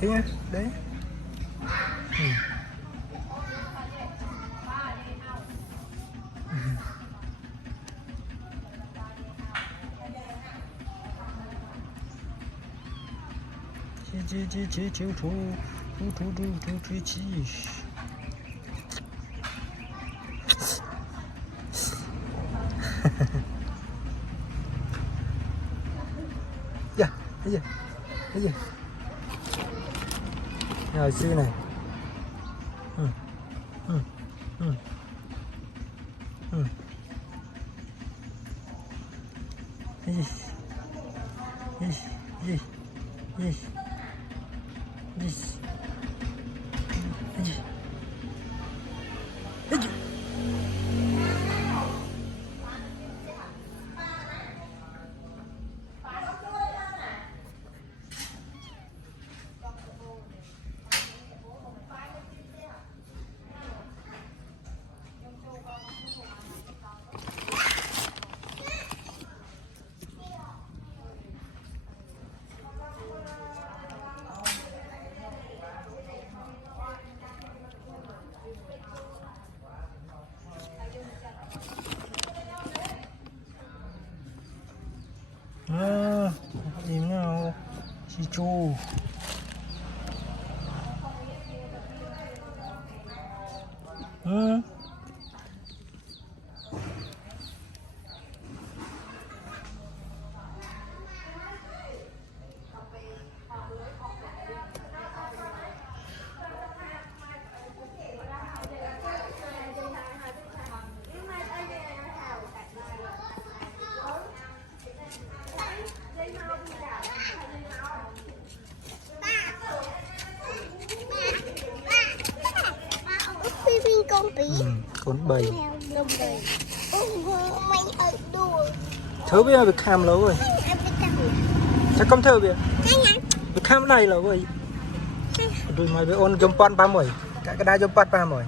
Thế nhá, đấy. Chi chiếu chú chi. Dạ, cái gì? Rồi xưa này. Cái gì? Im nào chi chu. Con bầy. Thơ bây giờ bị khám lâu rồi. Chắc không thơ bây giờ. Bị khám này lâu rồi. Rồi mày bị ôn dùm phát ba mồi. Cái đá dùm phát ba mồi.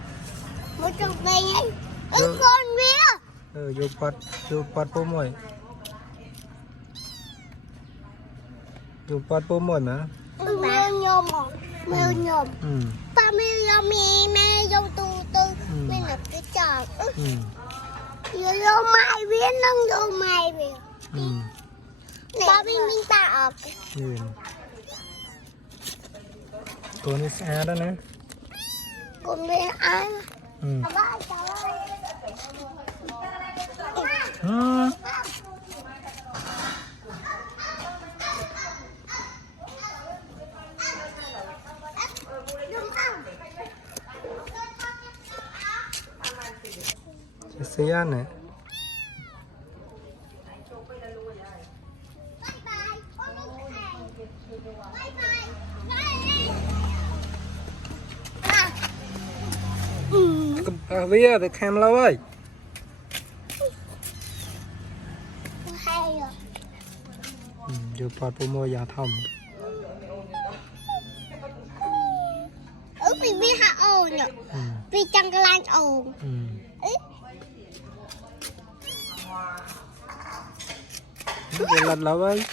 Một trong đây ấy. Con bia. Dùm phát bố mồi. Dùm phát bố mồi mà. Mèo nhom. Ba mèo mẹ dâu tu. Mình là cái trò. Vô mai biết nâng vô mai biết. Ba mình tạo. Con đi xa đó nè. Con biết ai. Xe này. Bây giờ thì khám lâu ơi. Dù phát bố môi giá thầm. Vì biết hạ ồn nhỉ. Vì chẳng cái lạnh ồn. Về lật lâu ơi.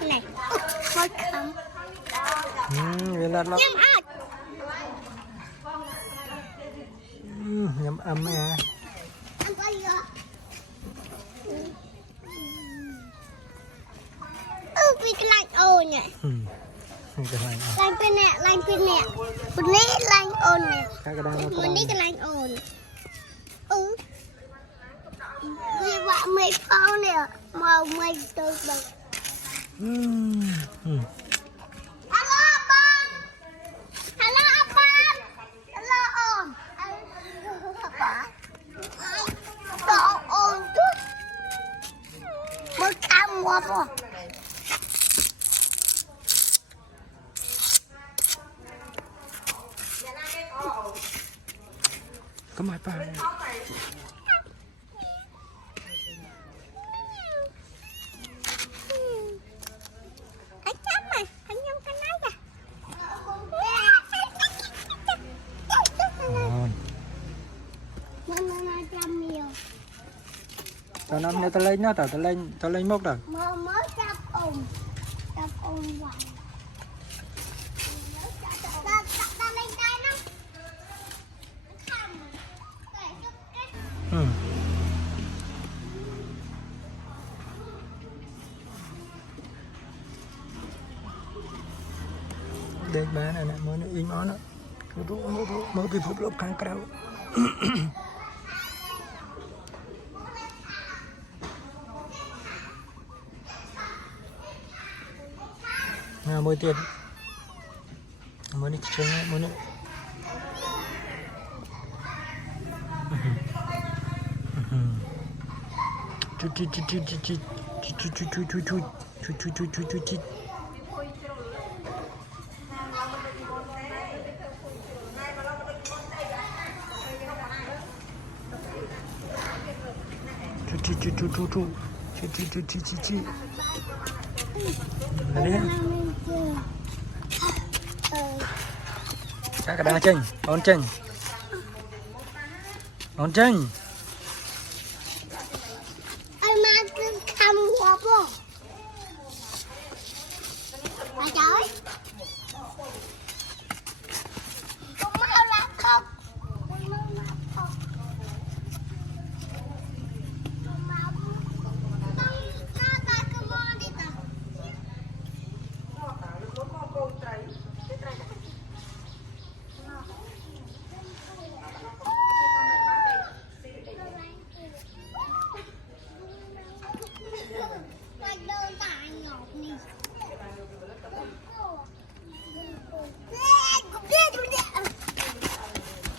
Này. Một khắm. Về lật lâu. Nhâm ớt. Nhâm ấm nè. Ăn có gì đó. Vì cái lạnh ồn nhỉ. Lạnh bên nè. Một nít lạnh ồn nè. Một nít cái lạnh ồn. Vì bạn mấy phao nè. Mà mấy từ bật. Hello Appan. Hello Appan. Hello ồn. Đó ồn chút. Một cam mua bò. Có mai ba. Tao năm nay tao lên nó, tao lên mốc rồi. Mới chắp ồn ôm vào ta lên đây nó đây bán này nè mới nó in nó mới bị phụt lốp kháng kéo nè mới tiền mới đi chơi mới nữa chú đấy các đang chênh on chênh anh mà cứ thăm qua bộ bà trời con mau ra không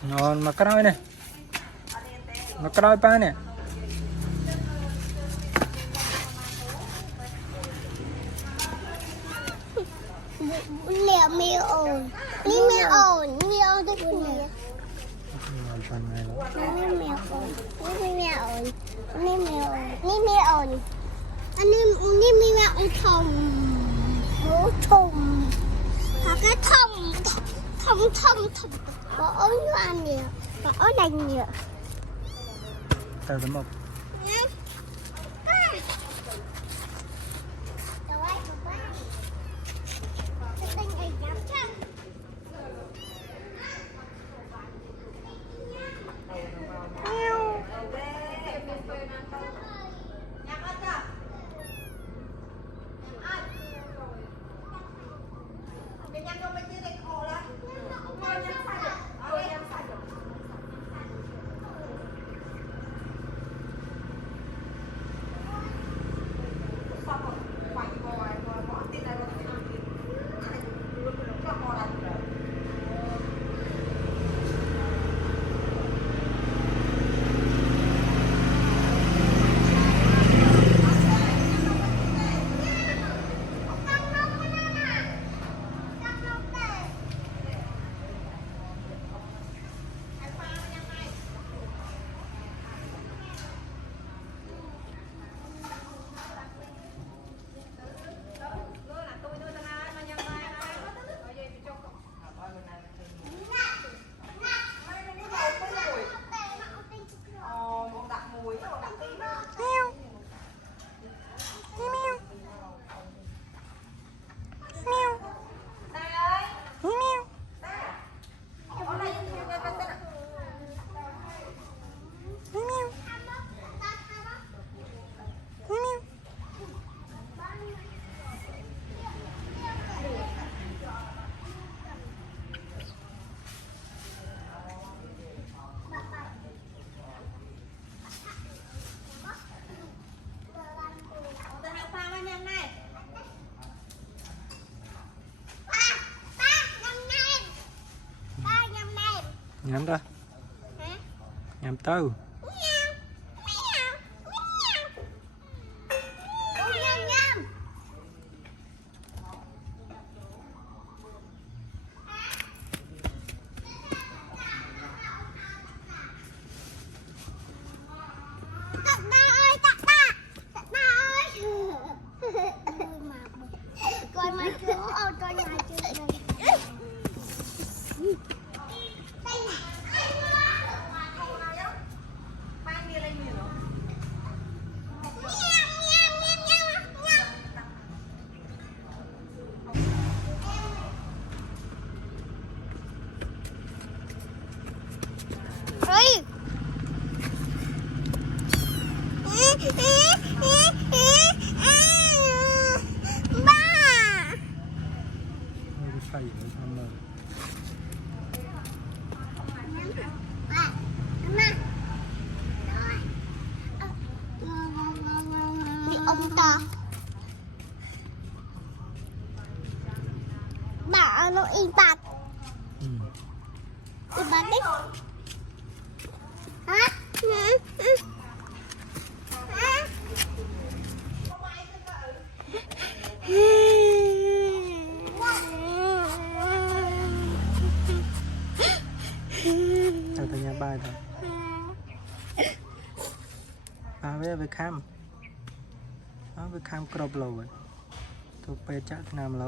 ngon mà cái này mà cái ba nè liệu mèo ồn đi mèo ồn nhiều thế này đi mèo ồn đi mèo ồn đi mèo ồn đi mèo ồn anh đi mèo ồn thòng thùng cái thòng bỏ nó ăn nhiều bỏ đành nhiều tao tấm một nhắm ra nhắm tao con mà cứu ở con nhà chơi hay rồi tham mơ ông ta bà nó y bạt đi hả ở tại nhà bài thôi bà với cam nó với cam crop lâu rồi tôi pe chắc nam lâu